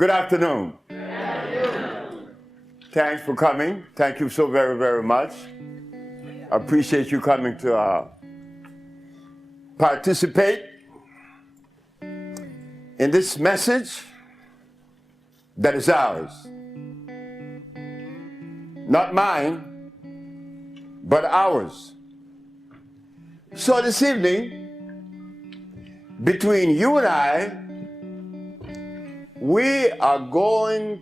Good afternoon. Thanks for coming. Thank you so very, very much. I appreciate you coming to participate in this message that is ours. Not mine, but ours. So this evening, between you and I, we are going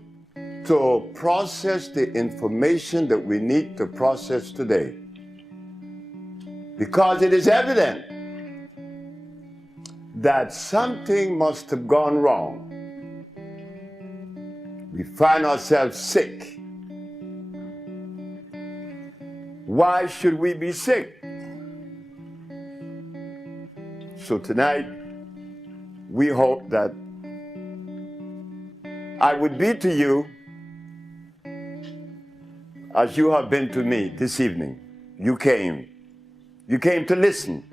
to process the information that we need to process today. Because it is evident that something must have gone wrong. We find ourselves sick. Why should we be sick? So tonight, we hope that I would be to you as you have been to me this evening. You came to listen.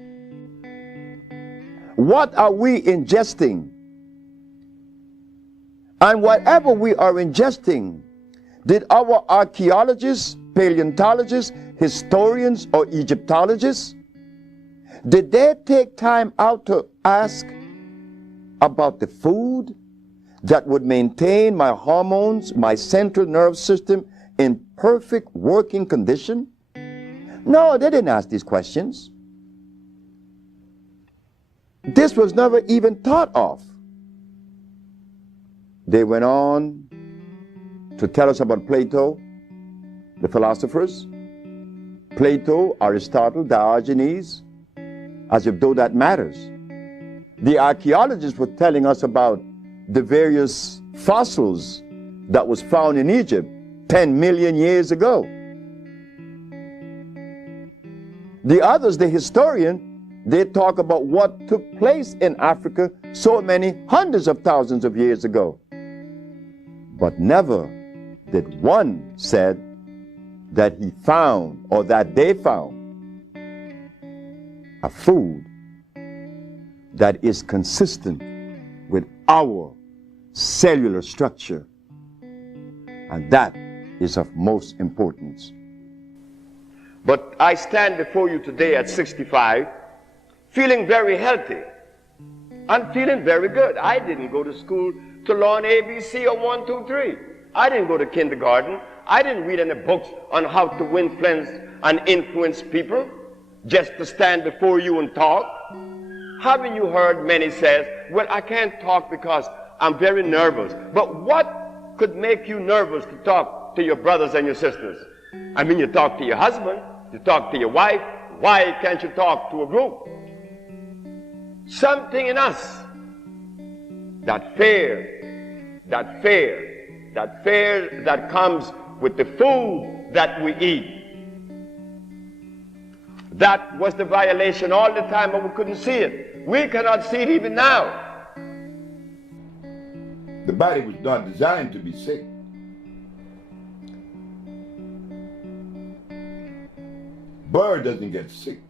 What are we ingesting? And whatever we are ingesting, did our archaeologists, paleontologists, historians, or Egyptologists, did they take time out to ask about the food that would maintain my hormones, my central nervous system in perfect working condition? No, they didn't ask these questions. This was never even thought of. They went on to tell us about Plato, the philosophers, Plato, Aristotle, Diogenes, as if though that matters. The archaeologists were telling us about the various fossils that was found in Egypt 10 million years ago. The others, the historian, they talk about what took place in Africa so many hundreds of thousands of years ago. But never did one said that he found or that they found a food that is consistent with our cellular structure. And that is of most importance. But I stand before you today at 65, feeling very healthy. I'm feeling very good. I didn't go to school to learn ABC or 1, 2, 3. I didn't go to kindergarten. I didn't read any books on how to win friends and influence people just to stand before you and talk. Haven't you heard many says, well, I can't talk because I'm very nervous. But what could make you nervous to talk to your brothers and your sisters? I mean, you talk to your husband, you talk to your wife. Why can't you talk to a group? Something in us, that fear that comes with the food that we eat. That was the violation all the time, but we couldn't see it. We cannot see it even now. The body was not designed to be sick. Bird doesn't get sick.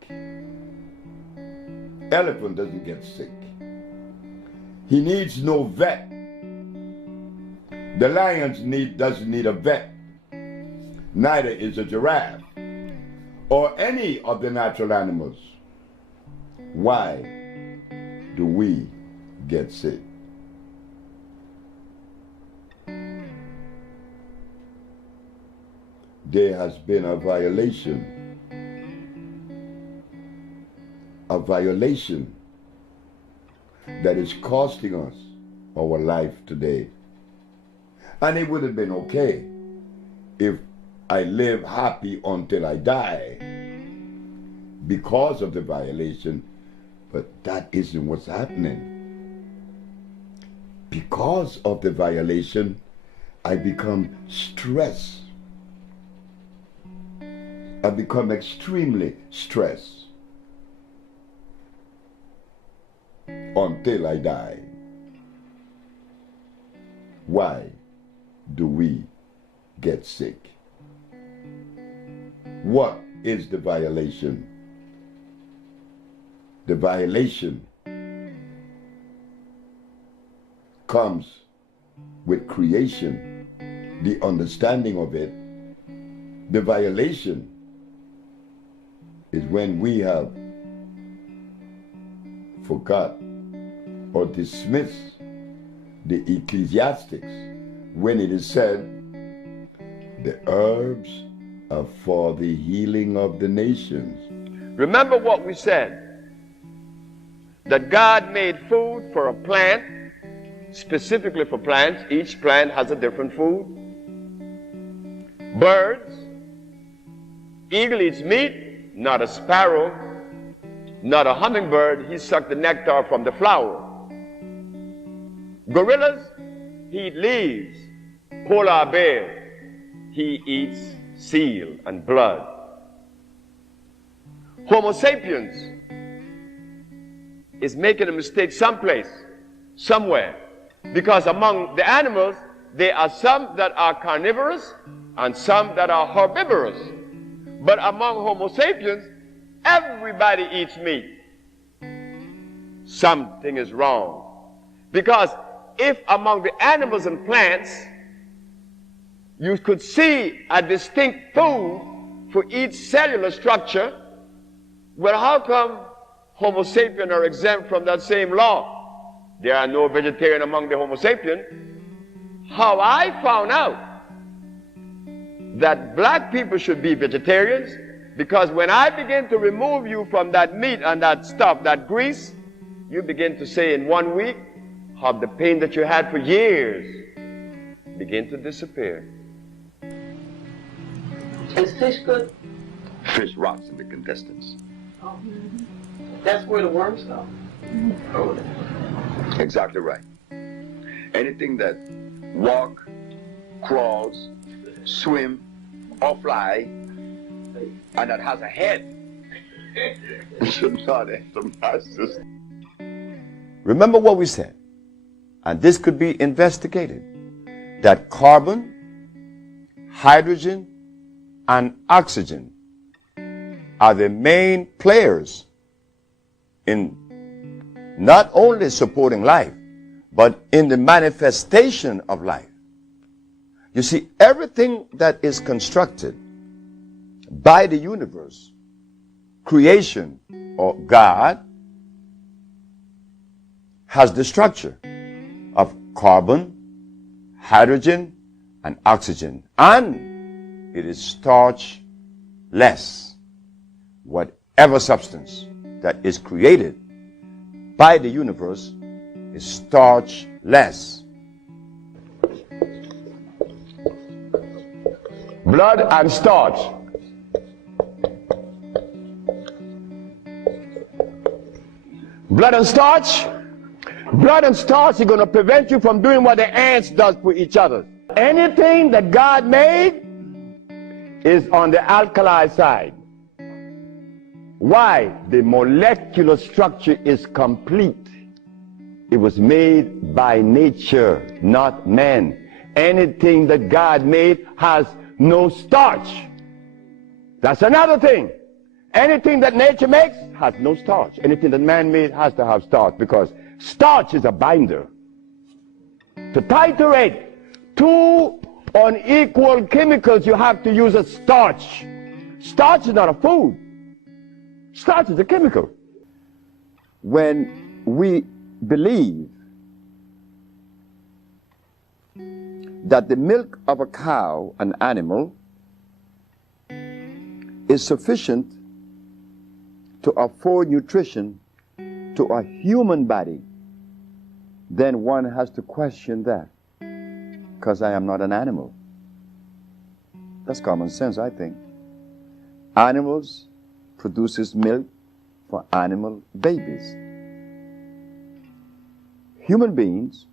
Elephant doesn't get sick. He needs no vet. The lion doesn't need a vet. Neither is a giraffe or any of the natural animals. Why do we get sick? There has been a violation that is costing us our life today. And it would have been okay if I live happy until I die because of the violation, but that isn't what's happening. Because of the violation, I become stressed. I become extremely stressed until I die. Why do we get sick? What is the violation? The violation comes with creation, the understanding of it. The violation is when we have forgot or dismissed the ecclesiastics when it is said, the herbs are for the healing of the nations. Remember what we said, that God made food for a plant, specifically for plants. Each plant has a different food. Birds, eagle eats meat, not a sparrow, not a hummingbird. He sucked the nectar from the flower. Gorillas, he eats leaves. Polar bear, he eats seal and blood. Homo sapiens is making a mistake someplace, somewhere, because among the animals, there are some that are carnivorous and some that are herbivorous. But among Homo sapiens, everybody eats meat. Something is wrong. Because if among the animals and plants, you could see a distinct food for each cellular structure, well, how come Homo sapiens are exempt from that same law? There are no vegetarian among the Homo sapiens. How I found out that black people should be vegetarians, because when I begin to remove you from that meat and that stuff, that grease, you begin to say in 1 week how the pain that you had for years begin to disappear. Is fish good? Fish rots in the intestines. Oh. That's where the worms go. Oh, exactly right. Anything that walk, crawls, swim, or fly, and that has a head should not enter my system. Remember what we said, and this could be investigated, that carbon, hydrogen, and oxygen are the main players in not only supporting life, but in the manifestation of life. You see, everything that is constructed by the universe, creation, or God, has the structure of carbon, hydrogen, and oxygen, and it is starch-less. Whatever substance that is created by the universe is starch-less. Blood and starch. Blood and starch. Blood and starch are going to prevent you from doing what the ants does for each other. Anything that God made is on the alkali side. Why? The molecular structure is complete. It was made by nature, not man. Anything that God made has no starch. That's another thing. Anything that nature makes has no starch. Anything that man made has to have starch, because starch is a binder. To titrate two unequal chemicals, you have to use a starch. Starch is not a food. Starch is a chemical. When we believe that the milk of a cow, an animal, is sufficient to afford nutrition to a human body, then one has to question that, because I am not an animal. That's common sense, I think. Animals produces milk for animal babies. Human beings,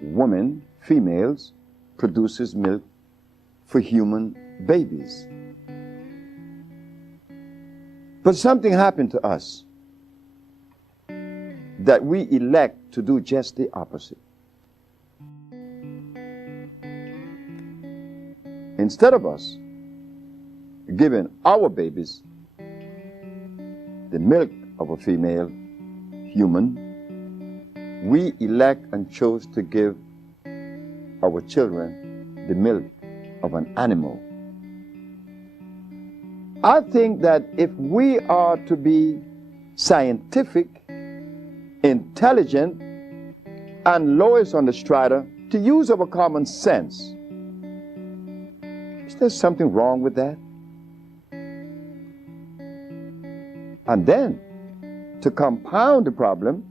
women, females, produces milk for human babies. But something happened to us that we elect to do just the opposite. Instead of us giving our babies the milk of a female human, we elect and chose to give our children the milk of an animal. I think that if we are to be scientific, intelligent, and lowest on the strata, to use our common sense, is there something wrong with that? And then, to compound the problem,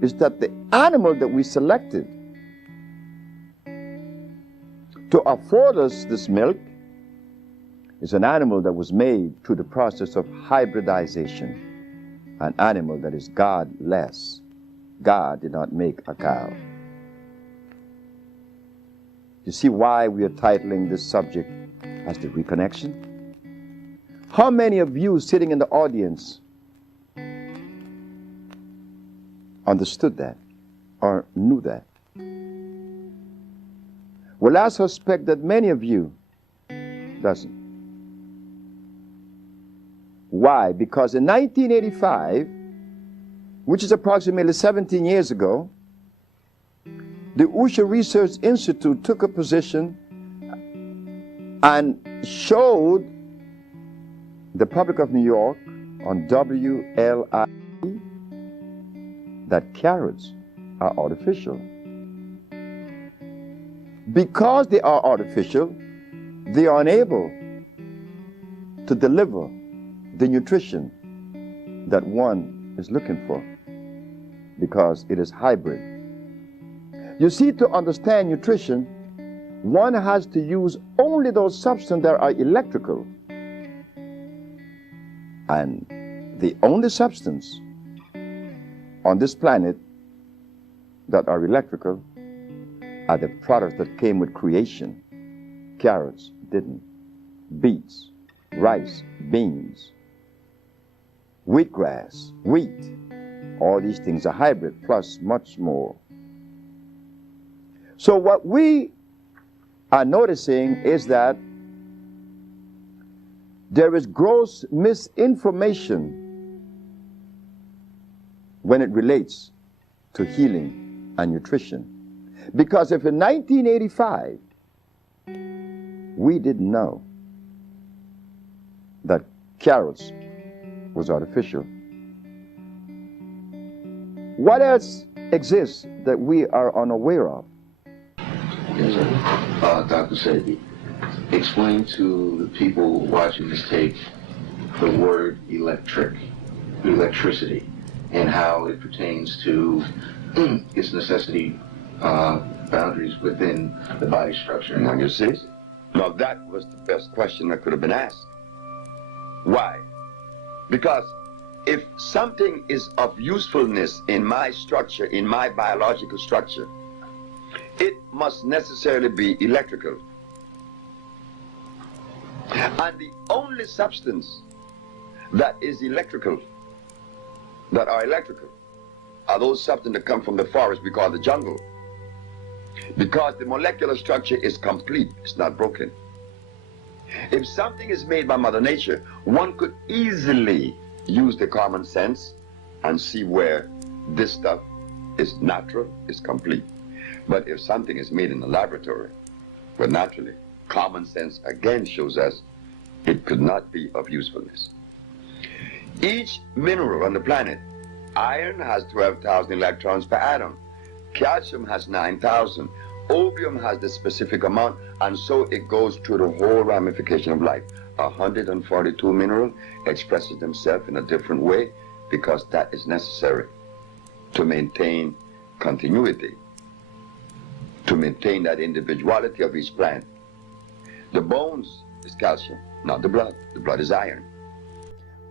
is that the animal that we selected to afford us this milk is an animal that was made through the process of hybridization, an animal that is godless. God did not make a cow. You see why we are titling this subject as the reconnection? How many of you sitting in the audience understood that or knew that? Well, I suspect that many of you doesn't. Why? Because in 1985, which is approximately 17 years ago, the Usha Research Institute took a position and showed the public of New York on WLIE that carrots are artificial. Because they are artificial, they are unable to deliver the nutrition that one is looking for, because it is hybrid. You see, to understand nutrition, one has to use only those substances that are electrical. And the only substance on this planet that are electrical are the products that came with creation. Carrots didn't. Beets, rice, beans, wheatgrass, wheat. All these things are hybrid, plus much more. So what we are noticing is that there is gross misinformation when it relates to healing and nutrition. Because if in 1985 we didn't know that carrots was artificial, what else exists that we are unaware of? Yes, sir. Dr. Sebi, explain to the people watching this tape the word electricity, and how it pertains to its necessity boundaries within the body structure. Now, you see? Now, that was the best question that could have been asked. Why? Because if something is of usefulness in my structure, in my biological structure, it must necessarily be electrical. And the only substance that is electrical, that are electrical, are those substances that come from the forest we call the jungle. Because the molecular structure is complete, it's not broken. If something is made by Mother Nature, one could easily use the common sense and see where this stuff is natural, is complete. But if something is made in a laboratory, well, naturally, common sense again shows us it could not be of usefulness. Each mineral on the planet, iron has 12,000 electrons per atom, calcium has 9,000, opium has the specific amount, and so it goes through the whole ramification of life. 142 minerals expresses themselves in a different way because that is necessary to maintain continuity, to maintain that individuality of each plant. The bones is calcium, not the blood. The blood is iron.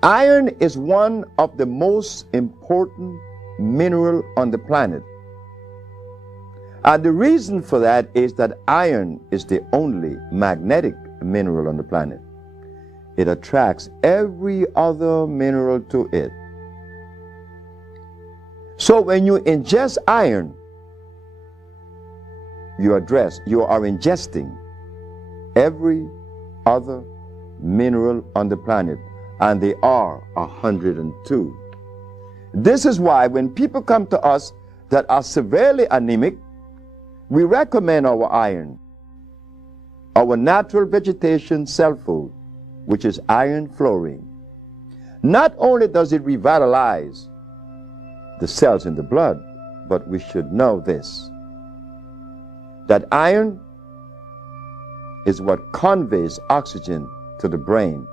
Iron is one of the most important minerals on the planet. And the reason for that is that iron is the only magnetic mineral on the planet. It attracts every other mineral to it. So when you ingest iron, you are ingesting every other mineral on the planet, and they are 102. This is why when people come to us that are severely anemic, We recommend our iron, our natural vegetation cell food, which is iron fluorine. Not only does it revitalize the cells in the blood, but we should know this, that iron is what conveys oxygen to the brain,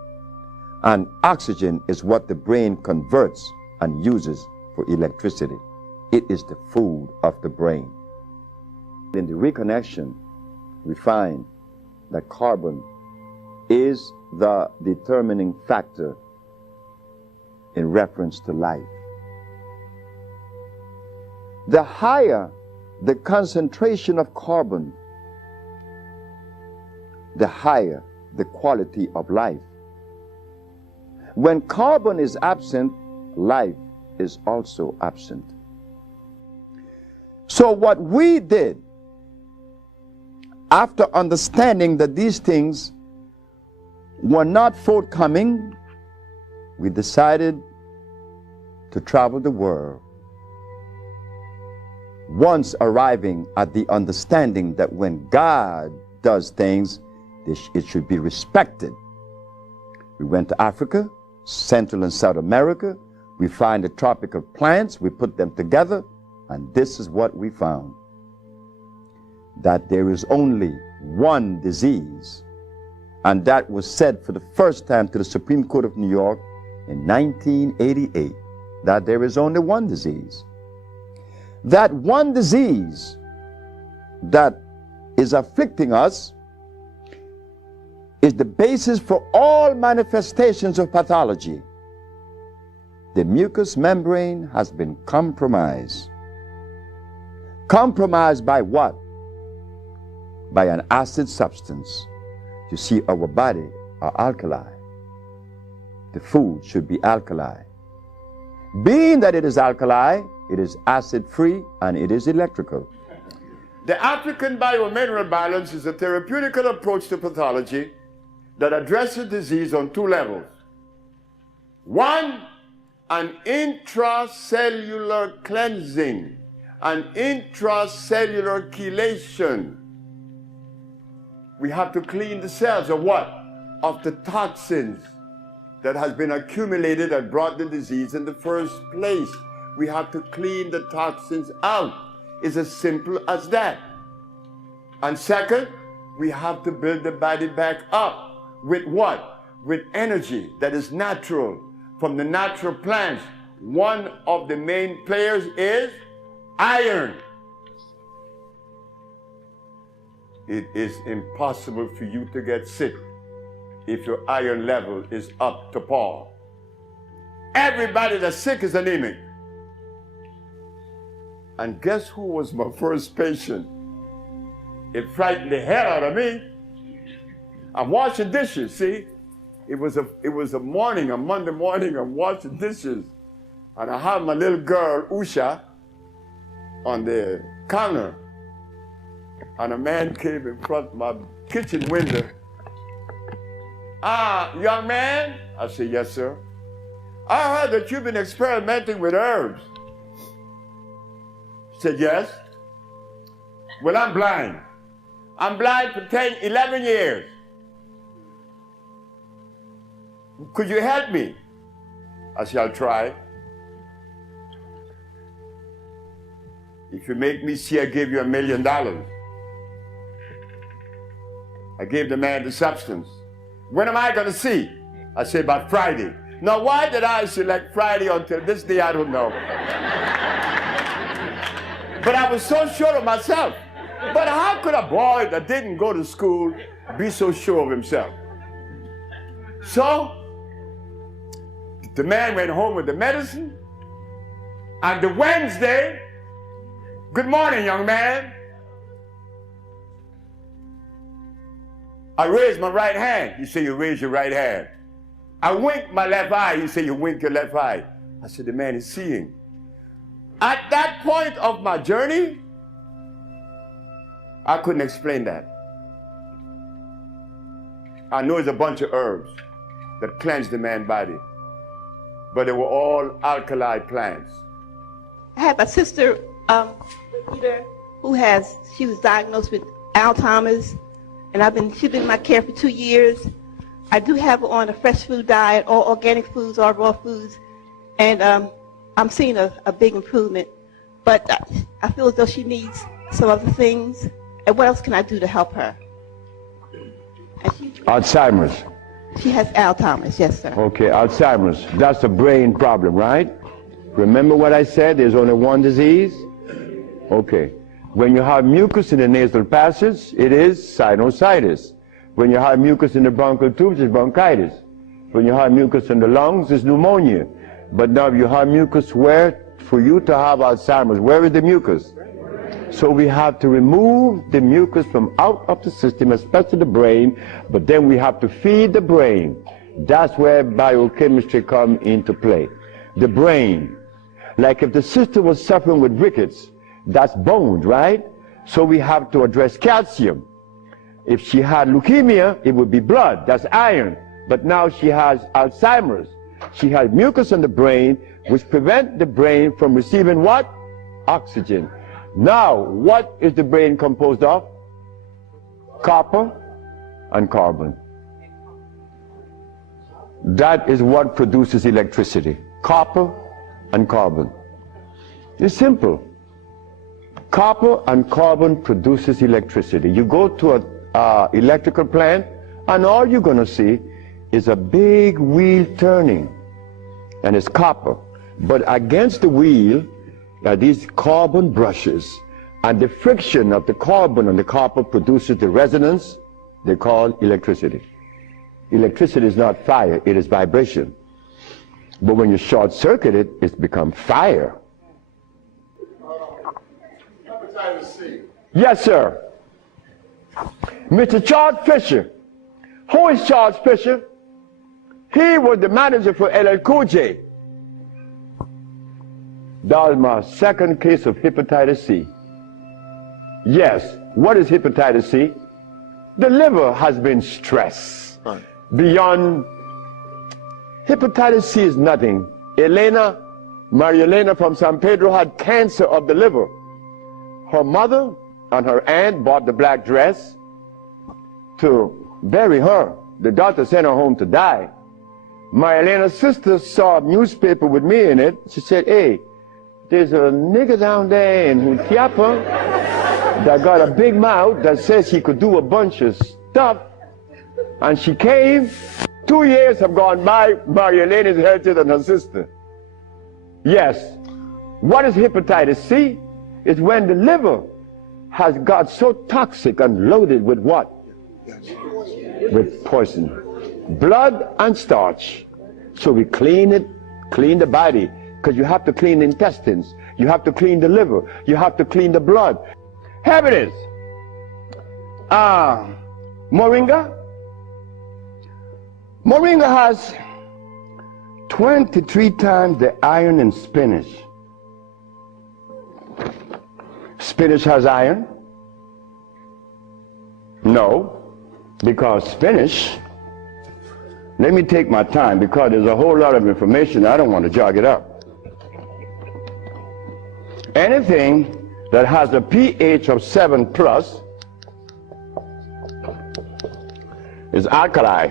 and oxygen is what the brain converts and uses for electricity. It is the food of the brain. In the reconnection, we find that carbon is the determining factor in reference to life. The higher the concentration of carbon, the higher the quality of life. When carbon is absent, life is also absent. So what we did, after understanding that these things were not forthcoming, we decided to travel the world, once arriving at the understanding that when God does things, it should be respected. We went to Africa, Central and South America. We find the tropical plants, we put them together, and this is what we found: that there is only one disease. And that was said for the first time to the Supreme Court of New York in 1988, that there is only one disease. That one disease that is afflicting us is the basis for all manifestations of pathology. The mucous membrane has been compromised. Compromised by what? By an acid substance. You see, our body are alkali. The food should be alkali. Being that it is alkali, it is acid-free and it is electrical. The African biomineral balance is a therapeutical approach to pathology that addresses disease on two levels. One, an intracellular cleansing, an intracellular chelation. We have to clean the cells of what? Of the toxins that has been accumulated and brought the disease in the first place. We have to clean the toxins out. It's as simple as that. And second, we have to build the body back up with what? With energy that is natural from the natural plants. One of the main players is iron. It is impossible for you to get sick if your iron level is up to par. Everybody that's sick is anemic. And guess who was my first patient? It frightened the hell out of me. I'm washing dishes, see? It was a morning, a Monday morning, I'm washing dishes. And I have my little girl, Usha, on the counter. And a man came in front of my kitchen window. Young man? I said, yes, sir. I heard that you've been experimenting with herbs. He said, yes. Well, I'm blind. I'm blind for 11 years. Could you help me? I said, I'll try. If you make me see, I give you $1 million. I gave the man the substance. When am I going to see? I said, about Friday. Now, why did I select Friday until this day? I don't know. But I was so sure of myself. But how could a boy that didn't go to school be so sure of himself? So, the man went home with the medicine. And the Wednesday, good morning, young man. I raised my right hand. He said, you raise your right hand. I winked my left eye. He said, you wink your left eye. I said, the man is seeing. At that point of my journey, I couldn't explain that. I know it's a bunch of herbs that cleanse the man's body, but they were all alkali plants. I have a sister, who she was diagnosed with Alzheimer's, and she's been in my care for 2 years. I do have her on a fresh food diet, all organic foods, all raw foods, and I'm seeing a big improvement. But I feel as though she needs some other things. And what else can I do to help her? Alzheimer's. She has Alzheimer's, yes, sir. Okay, Alzheimer's. That's a brain problem, right? Remember what I said? There's only one disease? Okay. When you have mucus in the nasal passage, it is sinusitis. When you have mucus in the bronchial tubes, it's bronchitis. When you have mucus in the lungs, it's pneumonia. But now you have mucus where? For you to have Alzheimer's, where is the mucus? So we have to remove the mucus from out of the system, especially the brain, but then we have to feed the brain. That's where biochemistry comes into play. The brain. Like if the sister was suffering with rickets, that's bones, right? So we have to address calcium. If she had leukemia, it would be blood, that's iron. But now she has Alzheimer's. She has mucus in the brain, which prevents the brain from receiving what? Oxygen. Now, what is the brain composed of? Copper and carbon. That is what produces electricity. Copper and carbon. It's simple. Copper and carbon produces electricity. You go to an electrical plant, and all you're going to see is a big wheel turning, and it's copper. But against the wheel are these carbon brushes, and the friction of the carbon and the copper produces the resonance they call electricity. Electricity is not fire, it is vibration. But when you short circuit it, it's become fire. Hepatitis C. Yes, sir. Mr. Charles Fisher. Who is Charles Fisher? He was the manager for LL Cool J. That was my second case of hepatitis C. Yes, what is hepatitis C? The liver has been stressed beyond. Hepatitis C is nothing. Maria Elena from San Pedro had cancer of the liver. Her mother and her aunt bought the black dress to bury her. The doctor sent her home to die. Maria Elena's sister saw a newspaper with me in it. She said, hey, there's a nigger down there in Jutiapa that got a big mouth that says he could do a bunch of stuff. And she came. 2 years have gone by. Maria Elena is healthier than her sister. Yes. What is hepatitis C? It's when the liver has got so toxic and loaded with what? With poison. Blood and starch. So we clean it, clean the body, because you have to clean the intestines, you have to clean the liver, you have to clean the blood. Here it is. Moringa. Moringa has 23 times the iron in spinach. Spinach has iron? No, because spinach, let me take my time because there's a whole lot of information. I don't want to jog it up. Anything that has a pH of 7 plus is alkali.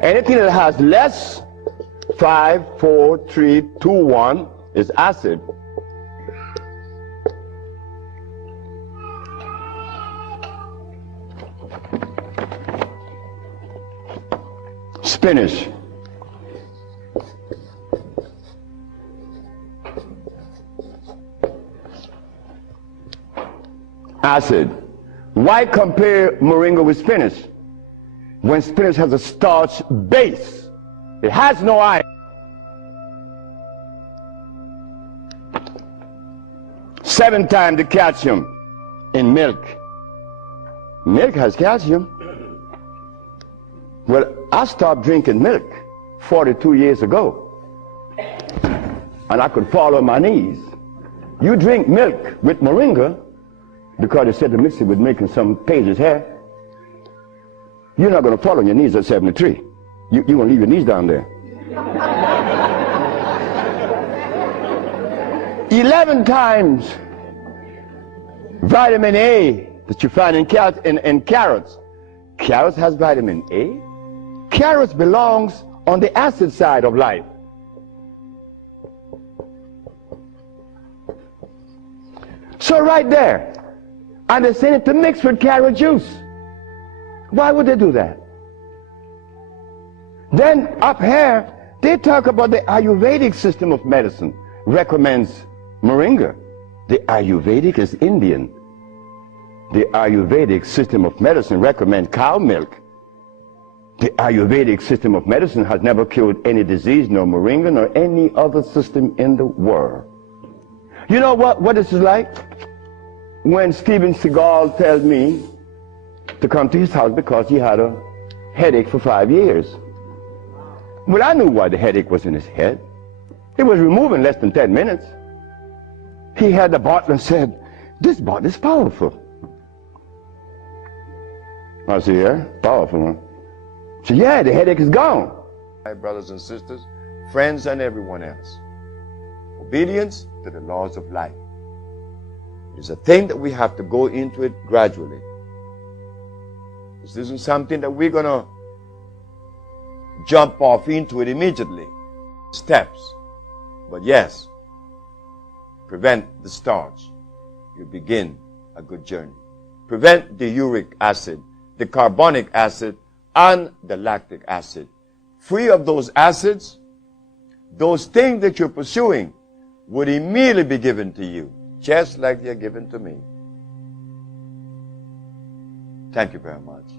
Anything that has less 5, 4, 3, 2, 1 is acid. Spinach. Acid. Why compare moringa with spinach? When spinach has a starch base, it has no iron. 7 times the calcium in milk. Milk has calcium. Well, I stopped drinking milk 42 years ago, and I could fall on my knees. You drink milk with moringa because they said to mix it with making some pages here. You're not going to fall on your knees at 73. You're going to leave your knees down there. 11 times vitamin A that you find in carrots. Carrots has vitamin A. Carrots belongs on the acid side of life. So right there, and they send it to mix with carrot juice. Why would they do that? Then up here, they talk about the Ayurvedic system of medicine recommends moringa. The Ayurvedic is Indian. The Ayurvedic system of medicine recommends cow milk. The Ayurvedic system of medicine has never cured any disease, nor moringa, nor any other system in the world. You know what this is like? When Steven Seagal tells me to come to his house because he had a headache for 5 years. Well, I knew why the headache was in his head. It was removed in less than 10 minutes. He had the bottle and said, "This bottle is powerful." I said, "Yeah, powerful, huh?" He said, "Yeah, the headache is gone." My brothers and sisters, friends and everyone else, obedience to the laws of life is a thing that we have to go into it gradually. This isn't something that we're going to jump off into it immediately. Steps. But yes, prevent the starch. You begin a good journey. Prevent the uric acid, the carbonic acid, and the lactic acid. Free of those acids, those things that you're pursuing would immediately be given to you, just like they're given to me. Thank you very much.